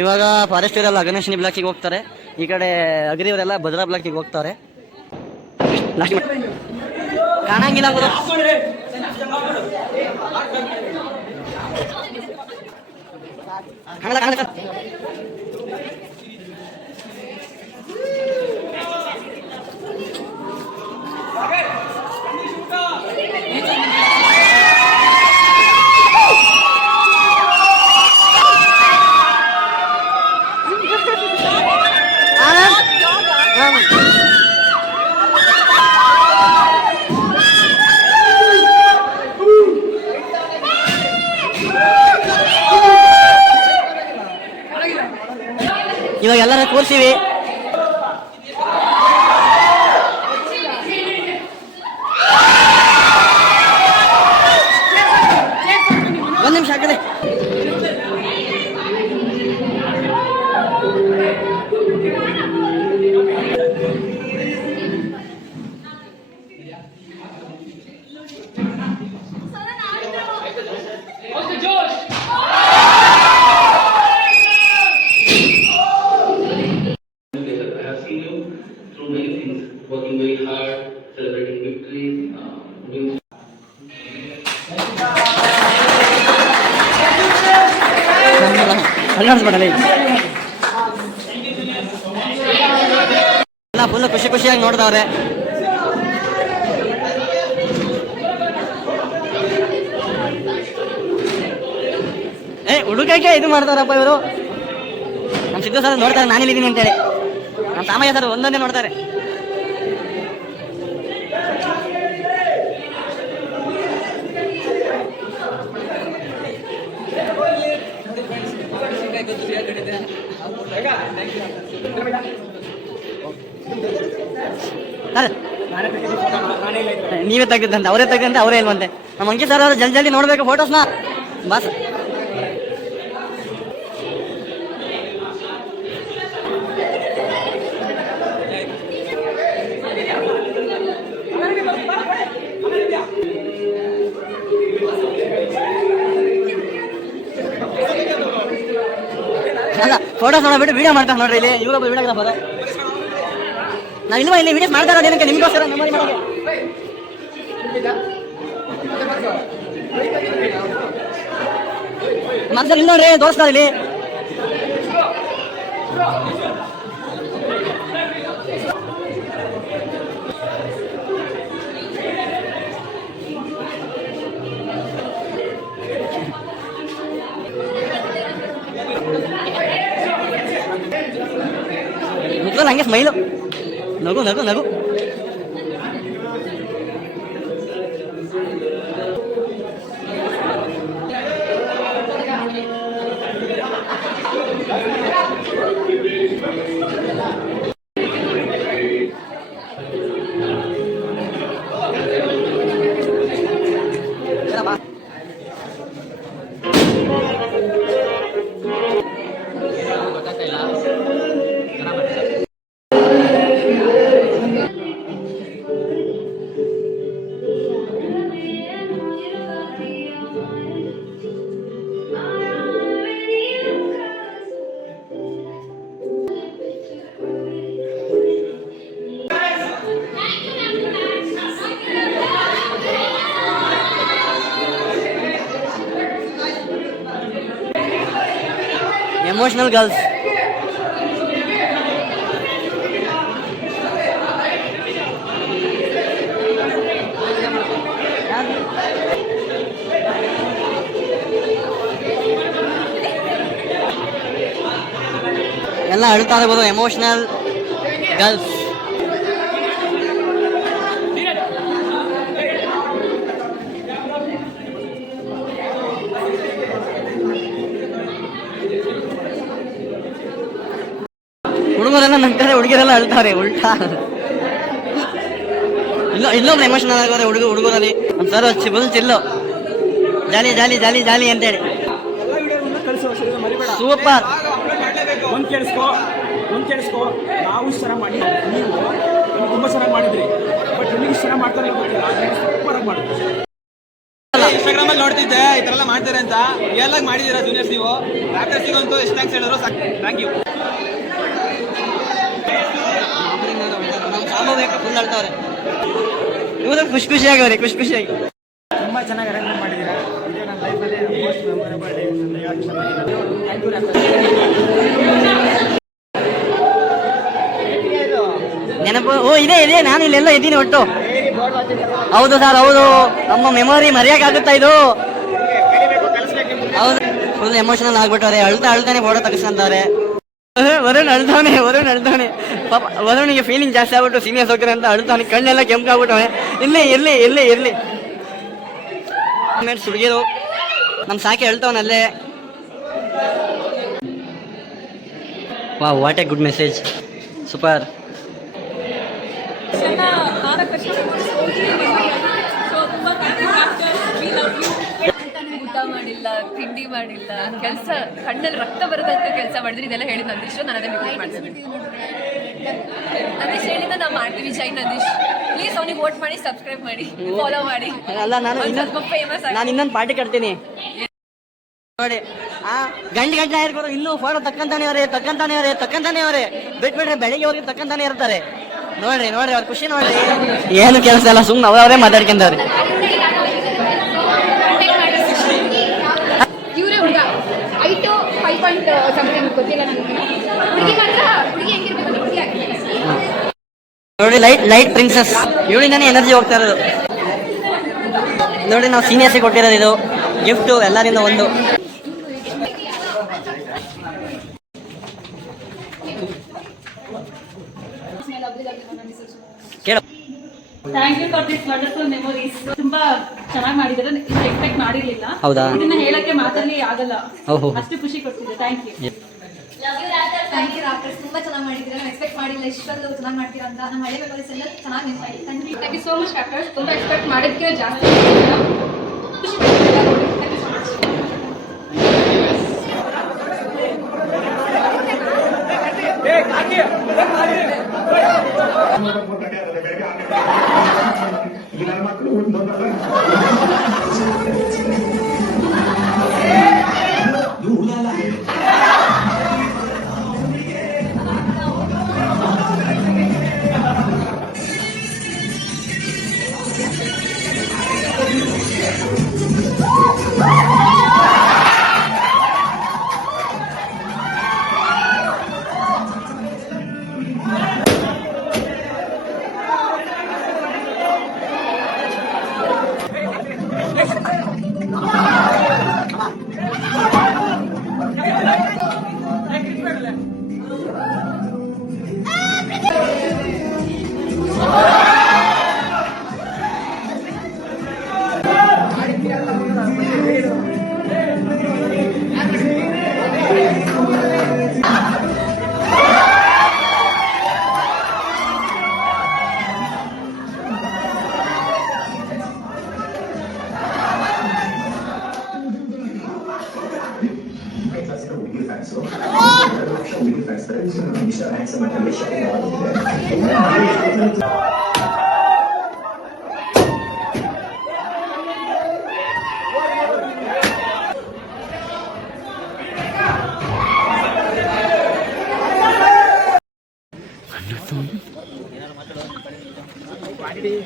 ಇವಾಗ ಫಾರೆಸ್ಟ್ ಇವರೆಲ್ಲ ಗಣೇಶನಿ ಬ್ಲಾಕಿಗೆ ಹೋಗ್ತಾರೆ, ಈ ಕಡೆ ಅಗ್ರಿಯವರೆಲ್ಲ ಭದ್ರಾ ಬ್ಲಾಕಿಗೆ ಹೋಗ್ತಾರೆ. ಕಾಣಂಗಿಲ್ಲ ಇವಾಗ ಎಲ್ಲರೂ ಕೂರ್ಸಿವಿ. ಒಂದ್ ನಿಮಿಷ ಆಗದೆ. Working very hard, celebrating victories, ಎಲ್ಲ ಫುಲ್ ಖುಷಿ ಖುಷಿಯಾಗಿ ನೋಡ್ದವ್ರೆ. ಹುಡುಗಕ್ಕೆ ಇದು ಮಾಡ್ತಾರಪ್ಪ ಇವರು. ನಮ್ಮ ಸಿದ್ದು ಸರ್ ನೋಡ್ತಾರೆ ನಾನಿಲ್ಲಿದ್ದೀನಿ ಅಂತೇಳಿ, ನಮ್ಮ ಸಾಮಯ್ಯ ಸರ್ ಒಂದೊಂದೇ ನೋಡ್ತಾರೆ. ನೀವೇ ತೆಗೆದಂತೆ, ಅವರೇ ತೆಗೆದಂತೆ, ಅವರೇ ಇಲ್ವಂತೆ. ನಮ್ಮ ಅಂಕಿ ಸರ್ ಅವರು ಜಲ್ದಿ ಜಲ್ದಿ ನೋಡ್ಬೇಕು ಫೋಟೋಸ್ನ ಬಸ್. ಅಲ್ಲ ಫೋಟೋಸ್ ನೋಡ್ಬಿಟ್ಟು ವಿಡಿಯೋ ಮಾಡ್ತಾರೆ ನೋಡ್ರಿ. ಇಲ್ಲಿ ಇವಾಗ ವಿಡಿಯೋಗ್ರಾಫರ್ ನಾವು ಇಲ್ವಾ ಇಲ್ಲಿ ವಿಡಿಯೋಸ್ ಮಾಡ್ತಾ ಇರೋದು ಏನಕ್ಕೆ? ನಿಮಗೋಸ್ಕರ ಮೆಮೊರಿ ಮಾಡೋದು. ಮತ್ತೆ ಇಲ್ಲಿ ನೋಡ್ರಿ ತೋರಿಸ್ತಾರೆ ಇಲ್ಲಿ. ಹಂಗೆ ಸ್ಮೈಲು, ನಗು ನಗು ನಗು. Emotional girls. ಎಲ್ಲ ಅಳ್ತಾ ಇರ್ಬೋದು, ಎಮೋಷನಲ್ ಗರ್ಲ್ಸ್. ಹುಡುಗರೆಲ್ಲ ನಗ್ತಾರೆ, ಹುಡುಗಿರೆಲ್ಲ ಅಳ್ತಾರೆ ಉಲ್ಟಾ. ಇಲ್ಲೊಬ್ರು ಎಮೋಷನಲ್ ಆಗೋರೆ ಹುಡುಗರಲ್ಲಿ. ನಮ್ಮ ಸರ್ ಫುಲ್ ಚಿಲ್ಲು, ಜಾಲಿ ಜಾಲಿ ಜಾಲಿ ಜಾಲಿ ಅಂತೇಳಿ. ಸೂಪರ್. ಒಂದ್ ಕೇಳಿಸ್ಕೋ, ನಾವು ಚೆನ್ನಾಗಿ ಮಾಡಿ, ನೀವು ತುಂಬಾ ಚೆನ್ನಾಗಿ ಮಾಡಿದ್ರಿ, ಬಟ್ ನಿಮಗೆ ಚೆನ್ನಾಗಿ ಮಾಡ್ತಾರೆ ಗೊತ್ತಿಲ್ಲ, ಸೂಪರ್ ಆಗಿ ಮಾಡಿದ್ರಿ. ಇನ್ಸ್ಟಾಗ್ರಾಮ್ ಅಲ್ಲಿ ನೋಡ್ತಿದ್ದೆ ಈ ತರ ಎಲ್ಲ ಮಾಡ್ತಾರೆ ಅಂತ ರಿಯಲ್ ಆಗಿ ಮಾಡಿದೀರಾ ಜೂನಿಯರ್ಸ್ ನೀವು ರ್ಯಾಪರ್ಸಿಗಂತೂ ಎಷ್ಟು ಥ್ಯಾಂಕ್ಸ್ ಹೇಳಿದ್ರು ಥ್ಯಾಂಕ್ ಯು ಫುಲ್ ಆಡ್ತಾವ್ರೆ ಇವರು ಖುಷಿಯಾಗವ್ರೆ ಖುಷಿಯಾಗಿ ತುಂಬ ಚೆನ್ನಾಗಿ ಅರೇಂಜ್ ಮಾಡಿದ್ದೀರಾ ಇದು ನನ್ನ ಲೈಫಲ್ಲಿ ಮೋಸ್ಟ್ ಮೆಮೊರೇಬಲ್ ಡೇ ಅಂತ ಹೇಳಕ್ಕೆ ಇಷ್ಟಪಡ್ತೀನಿ. ನೆನಪು ಇದೆ ನಾನು ಇಲ್ಲೆಲ್ಲ ಇದ್ದೀನಿ ಒಟ್ಟು. ಹೌದು ಸರ್ ಹೌದು, ನಮ್ಮ ಮೆಮೊರಿ ಮರೆಯೋಕ್ಕಾಗುತ್ತಾ ಇದು? ಹೌದು, ಫುಲ್ ಎಮೋಷನಲ್ ಆಗ್ಬಿಟ್ಟವ್ರೆ, ಅಳ್ತಾನೆ ಫೋಟೋ ತೆಗೆಸ್ಕೊಂತಾರೆ. ವರುಣ್ ಅಳ್ತಾನೆ ಪಾಪ. ವರುಣಿಗೆ ಫೀಲಿಂಗ್ ಜಾಸ್ತಿ ಆಗ್ಬಿಟ್ಟು ಸೀನಿಯರ್ಸ್ ಹೋಗ್ತಾರೆ ಅಂತ ಅಳ್ತಾನೆ, ಕಣ್ಣೆಲ್ಲ ಕೆಂಪಾಗ್ಬಿಟ್ಟವೆ. ಇರ್ಲಿ ಸುಡುಗಿರು ನಮ್ಮ ಸಾಕಿ ಅಳ್ತಾವನಲ್ಲೇ. ವಾಹ್, what A good message, super. ಊಟ ಮಾಡಿಲ್ಲ, ತಿಂಡಿ ಮಾಡಿಲ್ಲ, ಕೆಲಸ ಕಣ್ಣಲ್ಲಿ ರಕ್ತ ಬರದಂತ ಕೆಲಸ ಮಾಡಿದ್ರೆ ಇದೆಲ್ಲ ಹೇಳಿದ್ ನಂದೀಶ್. ನಾನು ಅದನ್ನ ಮಾಡ್ತೀನಿ. ನಂದೀಶ್ ಹೇಳಿದ ನಾವು ಮಾಡ್ತೀವಿ. ಜೈ ನಂದೀಶ್, ಪ್ಲೀಸ್ ಅವನಿಗೆ ವೋಟ್ ಮಾಡಿ, ಸಬ್ಸ್ಕ್ರೈಬ್ ಮಾಡಿ, ಫಾಲೋ ಮಾಡಿ. ಅಲ್ಲ, ನಾನು ಇನ್ನೊಂದು ಪಾರ್ಟಿ ಕಟ್ತೀನಿ ನೋಡಿ. ಗಂಟೆ ಇರ್ಬೋದು, ಇನ್ನೂ ಫೋಟೋ ತಕ್ಕಂತಾನೆ ಅವರೇ ಬಿಟ್ಬಿಟ್ರೆ ಬೆಳಿಗ್ಗೆ ಅವ್ರಿಗೆ ತಕ್ಕಂತಾನೆ ಇರ್ತಾರೆ. ನೋಡ್ರಿ ಅವ್ರ ಖುಷಿ ನೋಡ್ರಿ. ಏನು ಕೆಲಸ ಇಲ್ಲ, ಸುಮ್ಮನೆ ಅವರೇ ಮಾತಾಡ್ಕೊಂಡವ್ರೆ. ಇವರೇ ಹುಡುಗ 5 ಸಮಥಿಂಗ್ ಗೊತ್ತಿಲ್ಲ ನನಗೆ. ಹುಡುಗಿ ಮಾತ್ರ ಹುಡುಗಿ ಹೆಂಗಿರ್ಬೇಕು ಹುಡುಗಿ ಆಗ್ತದೆ ನೋಡಿ. ಲೈಟ್ ಪ್ರಿನ್ಸಸ್ ಇವಳಿಂದಾನೆ ಎನರ್ಜಿ ಹೋಗ್ತಾ ಇರೋದು ನೋಡಿ. ನಾವು ಸೀನಿಯರ್ಸಿಗೆ ಕೊಟ್ಟಿರೋದು ಇದು ಗಿಫ್ಟು, ಎಲ್ಲರಿಂದ ಒಂದು. ಕೇಳು. Thank you for this wonderful memories. ತುಂಬಾ ಚೆನ್ನಾಗಿ ಮಾಡಿದ್ರೆ ಎಕ್ಸ್ಪೆಕ್ಟ್ ಮಾಡಿರ್ಲಿಲ್ಲ. ಹೌದಾ? ಇದನ್ನ ಹೇಳಕ್ಕೆ ಮಾತಲ್ಲಿ ಆಗಲ್ಲ, ಓಹೋ, ಅಷ್ಟು ಖುಷಿ ಕೊಡ್ತಿದೆ. Thank you. Thank you rockers, ತುಂಬಾ ಚೆನ್ನಾಗಿ ಮಾಡಿದ್ದೀರಾ. ನಾನು ಎಕ್ಸ್ಪೆಕ್ಟ್ ಮಾಡಿಲ್ಲ ಇಷ್ಟೊಂದು ಚೆನ್ನಾಗಿ ಮಾಡ್ತೀರಾ ಅಂತ. ನಮ್ಮ ಹಳೆ ಮೆಮೊರೀಸ್ ಎಲ್ಲ ಚೆನ್ನಾಗಿ ನೆನಪಾಯಿತು. Thank you so much rockers. ತುಂಬಾ ಎಕ್ಸ್ಪೆಕ್ಟ್ ಮಾಡಿದ್ಕಿಂತ ಜಾಸ್ತಿ ಖುಷಿ ಪಡ್ತಿದ್ದೀರಾ. Thank you so much.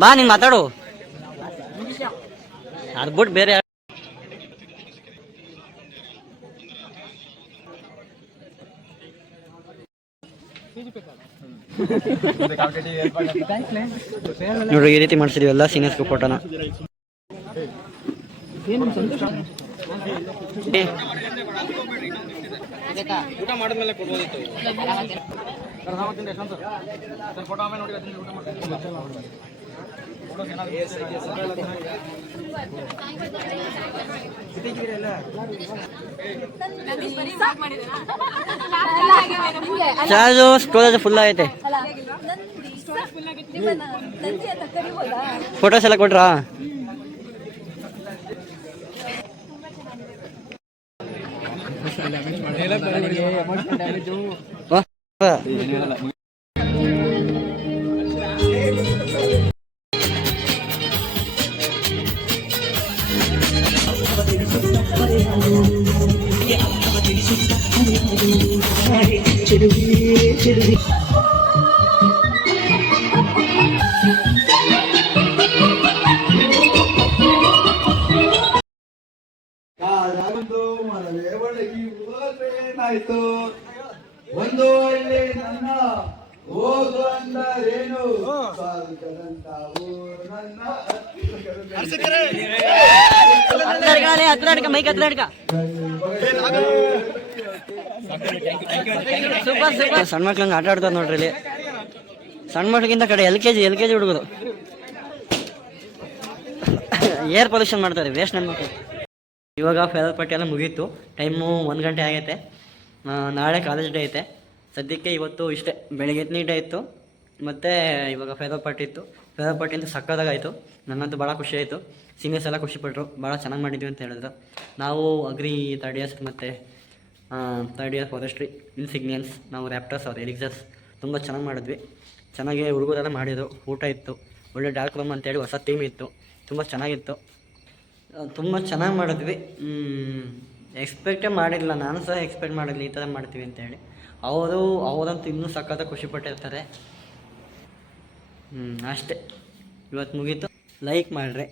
ಬಾ, ನೀನು ಮಾತಾಡು. ಅದು ಬಿಟ್ಟು ಬೇರೆ ನೋಡ್ರಿ, ಈ ರೀತಿ ಮಾಡಿಸಿದ್ವಿ ಎಲ್ಲ ಸೀನಿಯರ್ಸ್ಗೂ ಫೋಟೋನ. ಊಟ ಮಾಡಿದ್ಮೇಲೆ ಕೊಡ್ಬೋದಿತ್ತು. ಚಾರ್ಜು ಸ್ಟೋರೇಜ್ ಫುಲ್ ಆಗೈತೆ. ಫೋಟೋಸ್ ಎಲ್ಲ ಕೊಟ್ರಾ? ಒಂದು ಮನವೇ ಒಳಗಿ ಹೋದ್ರೇನಾಯ್ತು ಒಂದು ಇಲ್ಲಿ ನನ್ನ ಹೋಗು ಅಂದರೇನು ಸಾಧಕದಂತಾವು ನನ್ನ ಮೈಕ್ ಸೂಪರ್ ಸೂಪರ್. ಸಣ್ಣ ಮಕ್ಳಂಗೆ ಆಟ ಆಡ್ತಾರೆ ನೋಡ್ರಿ ಇಲ್ಲಿ. ಸಣ್ಣ ಮಕ್ಳಿಗಿಂತ ಕಡೆ ಎಲ್ ಕೆ ಜಿ ಹುಡುಗರು ಏರ್ ಪೊಲ್ಯೂಷನ್ ಮಾಡ್ತಾರೆ, ವೇಸ್ಟ್ ನನ್ನ ಮಕ್ಕಳು. ಇವಾಗ ಫೇವರ್ ಪಾರ್ಟಿ ಎಲ್ಲ ಮುಗೀತು, ಟೈಮು 1 ಗಂಟೆ ಆಗೈತೆ. ನಾಳೆ ಕಾಲೇಜ್ ಡೇ ಐತೆ. ಸದ್ಯಕ್ಕೆ ಇವತ್ತು ಇಷ್ಟೇ, ಬೆಳಗ್ಗೆ ನೀಟೇ ಇತ್ತು, ಮತ್ತು ಇವಾಗ ಫೇವರ್ ಪಾರ್ಟಿ ಇತ್ತು. ಫೇವರ್ ಪಾರ್ಟಿ ಅಂತ ಸಕ್ಕದಾಗಾಯಿತು, ನನ್ನಂತೂ ಭಾಳ ಖುಷಿ ಆಯಿತು. ಸೀನಿಯರ್ಸ್ ಎಲ್ಲ ಖುಷಿಪಟ್ಟರು, ಭಾಳ ಚೆನ್ನಾಗಿ ಮಾಡಿದ್ವಿ ಅಂತ ಹೇಳಿದ್ರು. ನಾವು ಅಗ್ರಿ 3rd ಇಯರ್ಸ್ ಮತ್ತು 3rd ಇಯರ್ ಫಾರೆಸ್ಟ್ರಿ ಇನ್ಸಿಗ್ನಿಯನ್ಸ್, ನಾವು ರ್ಯಾಪ್ಟರ್ಸ್ ಅವ್ರು ಎಲಿಕ್ಸರ್ಸ್ ತುಂಬ ಚೆನ್ನಾಗಿ ಮಾಡಿದ್ವಿ. ಚೆನ್ನಾಗಿ ಹುಡುಗರೆಲ್ಲ ಮಾಡಿದರು, ಊಟ ಇತ್ತು, ಒಳ್ಳೆ ಡಾರ್ಕ್ ರೂಮ್ ಅಂತೇಳಿ ಹೊಸ ಥೀಮ್ ಇತ್ತು, ತುಂಬ ಚೆನ್ನಾಗಿತ್ತು. ತುಂಬ ಚೆನ್ನಾಗಿ ಮಾಡಿದ್ವಿ. ಎಕ್ಸ್ಪೆಕ್ಟೇ ಮಾಡಿರಲಿಲ್ಲ, ನಾನು ಸಹ ಎಕ್ಸ್ಪೆಕ್ಟ್ ಮಾಡಿರಲಿಲ್ಲ ಈ ಥರ ಮಾಡ್ತೀವಿ ಅಂತೇಳಿ. ಅವರಂತೂ ಇನ್ನೂ ಸಖತ್ತಾಗಿ ಖುಷಿಪಟ್ಟಿರ್ತಾರೆ. ಅಷ್ಟೇ, ಇವತ್ತು ಮುಗೀತು. ಲೈಕ್ ಮಾಡಿರಿ.